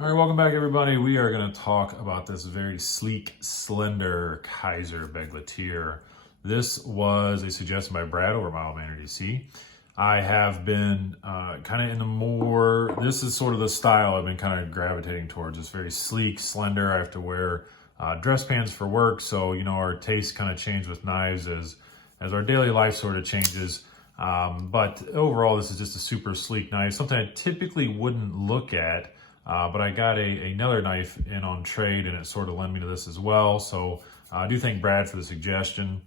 All right, welcome back everybody. We are going to talk about this very sleek, slender Kizer Begleiter. This was a suggestion by Brad over at Mile DC. I have been kind of in the more, this is sort of the style I've been kind of gravitating towards. It's very sleek, slender. I have to wear dress pants for work, so you know our tastes kind of change with knives as our daily life sort of changes. But overall, this is just a super sleek knife, something I typically wouldn't look at. But I got another knife in on trade, and it sort of led me to this as well. So I do thank Brad for the suggestion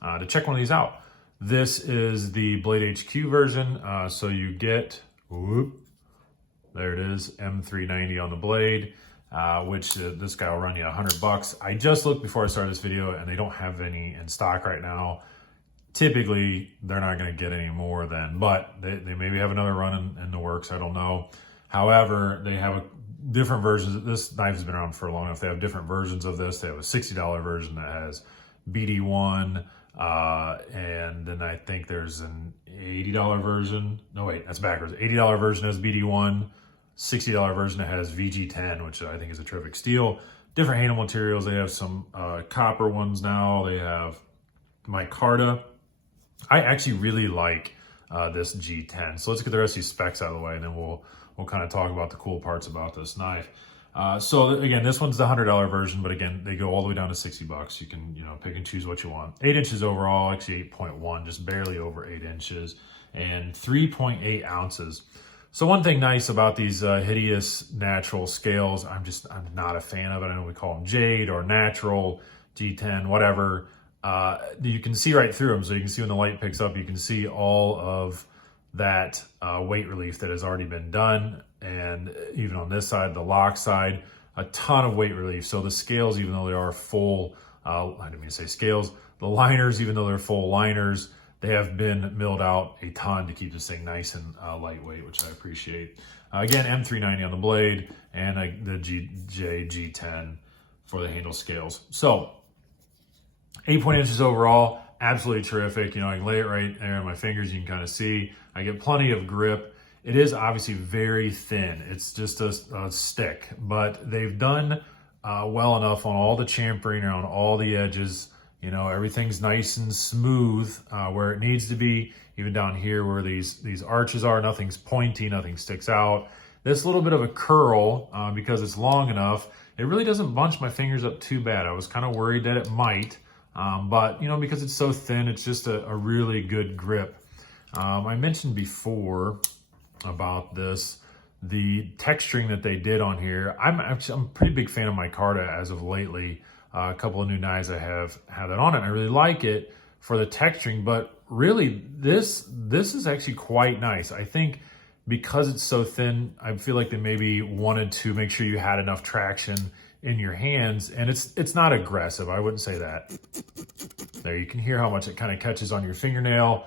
to check one of these out. This is the BladeHQ version. So you get, there it is, M390 on the blade, which this guy will run you $100. I just looked before I started this video, and they don't have any in stock right now. Typically, they're not going to get any more than, but they maybe have another run in the works. I don't know. However, they have different versions. This knife has been around for long enough. They have different versions of this. They have a $60 version that has BD1, and then I think there's an $80 version. No, wait, that's backwards. $80 version has BD1, $60 version that has VG10, which I think is a terrific steel. Different handle materials. They have some copper ones now. They have micarta. I actually really like this G10. So let's get the rest of these specs out of the way, and then we'll kind of talk about the cool parts about this knife. So again, this one's the $100 version, but again, they go all the way down to $60. You can, pick and choose what you want. 8 inches overall, actually 8.1, just barely over 8 inches, and 3.8 ounces. So one thing nice about these hideous natural scales, I'm not a fan of it. I know we call them jade or natural, G10, whatever. You can see right through them. So you can see when the light picks up, you can see all of that weight relief that has already been done. And even on this side, the lock side, a ton of weight relief. So the scales, even though they are full, I didn't mean to say scales, the liners, even though they're full liners, they have been milled out a ton to keep this thing nice and lightweight, which I appreciate. Again, M390 on the blade, and the G10 for the handle scales. So 8 inches overall, absolutely terrific. I can lay it right there on my fingers. You can kind of see I get plenty of grip. It is obviously very thin. It's just a stick, but they've done well enough on all the chamfering around all the edges. Everything's nice and smooth where it needs to be. Even down here where these arches are, nothing's pointy, nothing sticks out. This little bit of a curl, because it's long enough, it really doesn't bunch my fingers up too bad. I was kind of worried that it might. But because it's so thin, it's just a really good grip. I mentioned before about this, the texturing that they did on here. I'm a pretty big fan of micarta as of lately. A couple of new knives I have that on it. I really like it for the texturing, but really this is actually quite nice. I think because it's so thin, I feel like they maybe wanted to make sure you had enough traction in your hands, and it's not aggressive. I wouldn't say that. There, you can hear how much it kind of catches on your fingernail.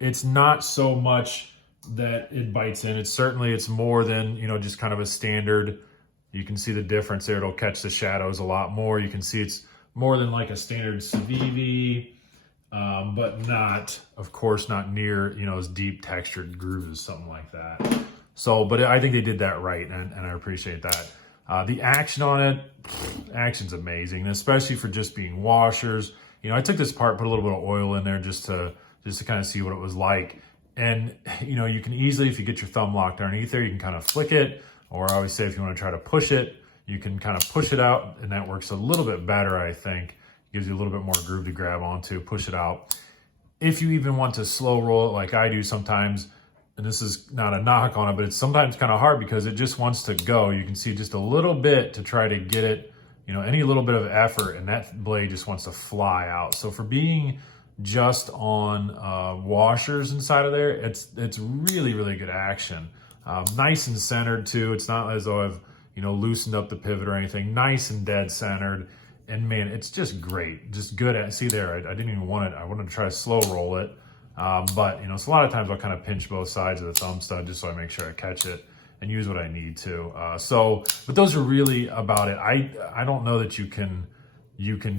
It's not so much that it bites in. It's more than, just kind of a standard. You can see the difference there. It'll catch the shadows a lot more. You can see it's more than like a standard Civivi, but not, of course, not near, as deep textured grooves as something like that. So, but I think they did that right, and I appreciate that. The action on it, action's amazing, especially for just being washers. I took this apart, put a little bit of oil in there just to kind of see what it was like. And, you can easily, if you get your thumb locked underneath there, you can kind of flick it. Or I always say if you want to try to push it, you can kind of push it out, and that works a little bit better, I think. Gives you a little bit more groove to grab onto, push it out. If you even want to slow roll it like I do sometimes, and this is not a knock on it, but it's sometimes kind of hard because it just wants to go. You can see just a little bit to try to get it, any little bit of effort, and that blade just wants to fly out. So for being just on washers inside of there, it's really, really good action. Nice and centered too. It's not as though I've, loosened up the pivot or anything. Nice and dead centered. And man, it's just great. Just good at, see there, I didn't even want it. I wanted to try to slow roll it. But, so a lot of times I'll kind of pinch both sides of the thumb stud just so I make sure I catch it and use what I need to. But those are really about it. I don't know that you can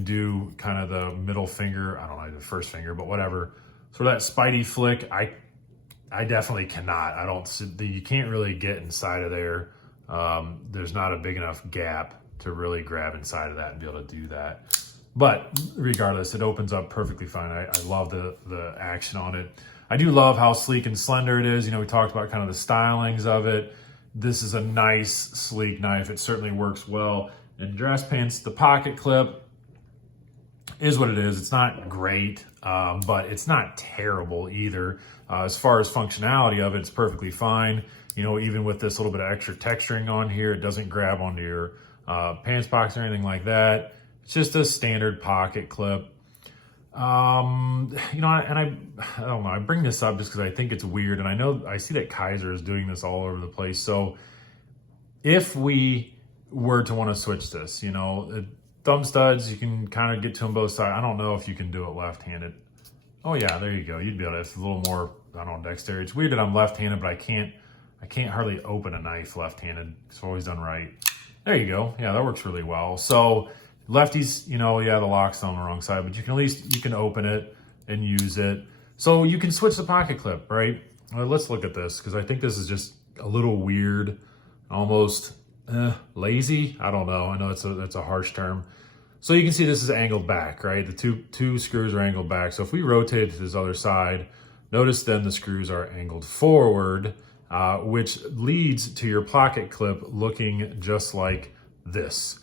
do kind of the middle finger, I don't know, the first finger, but whatever. So that Spidey flick, I definitely cannot. You can't really get inside of there there's not a big enough gap to really grab inside of that and be able to do that. But regardless, it opens up perfectly fine. I love the action on it. I do love how sleek and slender it is. You know, we talked about kind of the stylings of it. This is a nice, sleek knife. It certainly works well in dress pants. The pocket clip is what it is. It's not great, but it's not terrible either. As far as functionality of it, it's perfectly fine. You know, even with this little bit of extra texturing on here, it doesn't grab onto your pants pockets or anything like that. It's just a standard pocket clip. You know, and I don't know, I bring this up just because I think it's weird, and I see that Kizer is doing this all over the place. So if we were to want to switch this, you know, thumb studs, you can kind of get to them both sides. I don't know if you can do it left-handed. Oh yeah, there you go. You'd be able to. It's a little more, I don't know, dexterity. It's weird that I'm left-handed, but I can't hardly open a knife left-handed. It's always done right. There you go. Yeah, that works really well. So lefties, you know, yeah, the lock's on the wrong side, but you can at least, you can open it and use it. So you can switch the pocket clip, right? Well, let's look at this, because I think this is just a little weird, almost lazy. I don't know. I know that's a harsh term. So you can see this is angled back, right? The two screws are angled back. So if we rotate to this other side, notice then the screws are angled forward, which leads to your pocket clip looking just like this.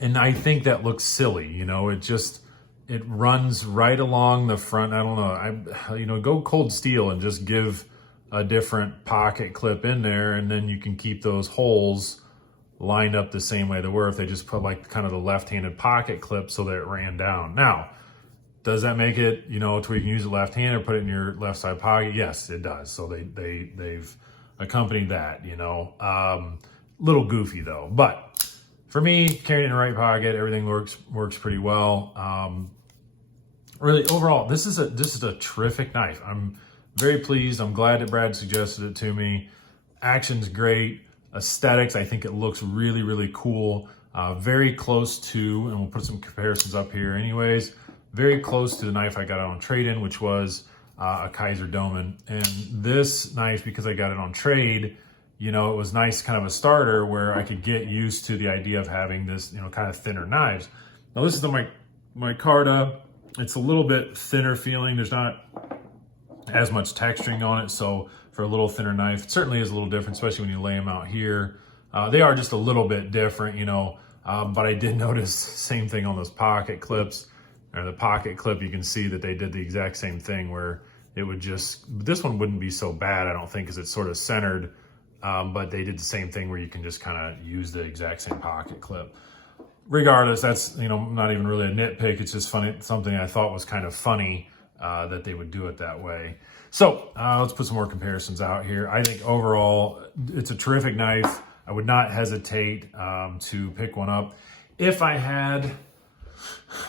And I think that looks silly, you know, it runs right along the front. I don't know, you know, go cold steel and just give a different pocket clip in there, and then you can keep those holes lined up the same way they were if they just put like kind of the left-handed pocket clip so that it ran down. Now, does that make it, you know, to where you can use it left-handed or put it in your left side pocket? Yes, it does. So they've accompanied that, you know. Little goofy though, but for me, carrying it in the right pocket, everything works pretty well. Really, overall, this is a terrific knife. I'm very pleased. I'm glad that Brad suggested it to me. Action's great. Aesthetics, I think it looks really, really cool. Very close to, and we'll put some comparisons up here anyways, very close to the knife I got on trade-in, which was a Kizer Doman. And this knife, because I got it on trade, you know, it was nice, kind of a starter where I could get used to the idea of having this, you know, kind of thinner knives. Now this is the micarta. It's a little bit thinner feeling. There's not as much texturing on it, so for a little thinner knife, it certainly is a little different, especially when you lay them out here. They are just a little bit different, you know, but I did notice same thing on those pocket clips, or the pocket clip. You can see that they did the exact same thing where it would just, this one wouldn't be so bad, I don't think, because it's sort of centered. But they did the same thing where you can just kind of use the exact same pocket clip. Regardless, that's, you know, not even really a nitpick. It's just funny, something I thought was kind of funny that they would do it that way. So let's put some more comparisons out here. I think overall, it's a terrific knife. I would not hesitate to pick one up. If I had,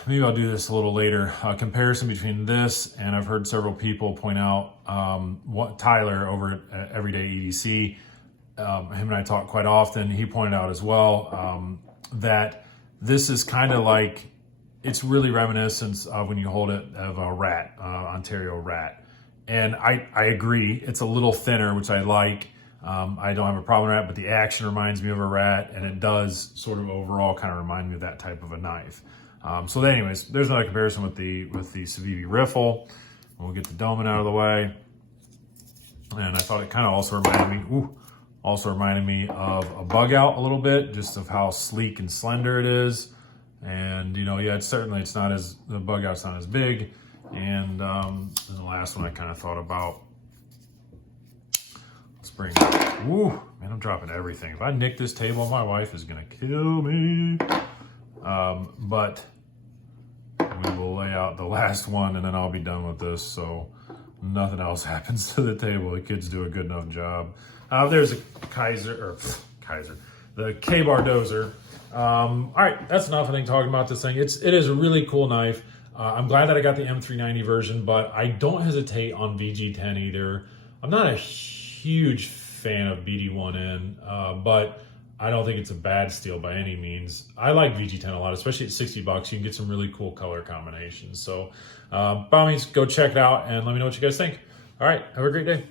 maybe I'll do this a little later, a comparison between this, and I've heard several people point out Tyler over at Everyday EDC, him and I talk quite often. He pointed out as well that this is kind of like, it's really reminiscent of when you hold it of a rat, Ontario rat. And I agree, it's a little thinner, which I like. I don't have a problem with that, but the action reminds me of a rat, and it does sort of overall kind of remind me of that type of a knife. So anyways, there's another comparison with the Civivi Riffle. We'll get the Doman out of the way. And I thought it kind of also reminded me of a Bug Out a little bit, just of how sleek and slender it is. And, you know, yeah, it's not as, the Bug Out's not as big. And the last one I kind of thought about, let's bring, woo, man, I'm dropping everything. If I nick this table, my wife is gonna kill me. But we will lay out the last one and then I'll be done with this. So nothing else happens to the table. The kids do a good enough job. There's a Kizer, the K-Bar Dozer. All right, that's enough, I think, talking about this thing. It is a really cool knife. I'm glad that I got the M390 version, but I don't hesitate on VG10 either. I'm not a huge fan of BD1N, but I don't think it's a bad steal by any means. I like VG10 a lot, especially at $60. You can get some really cool color combinations. So by all means, go check it out and let me know what you guys think. All right, have a great day.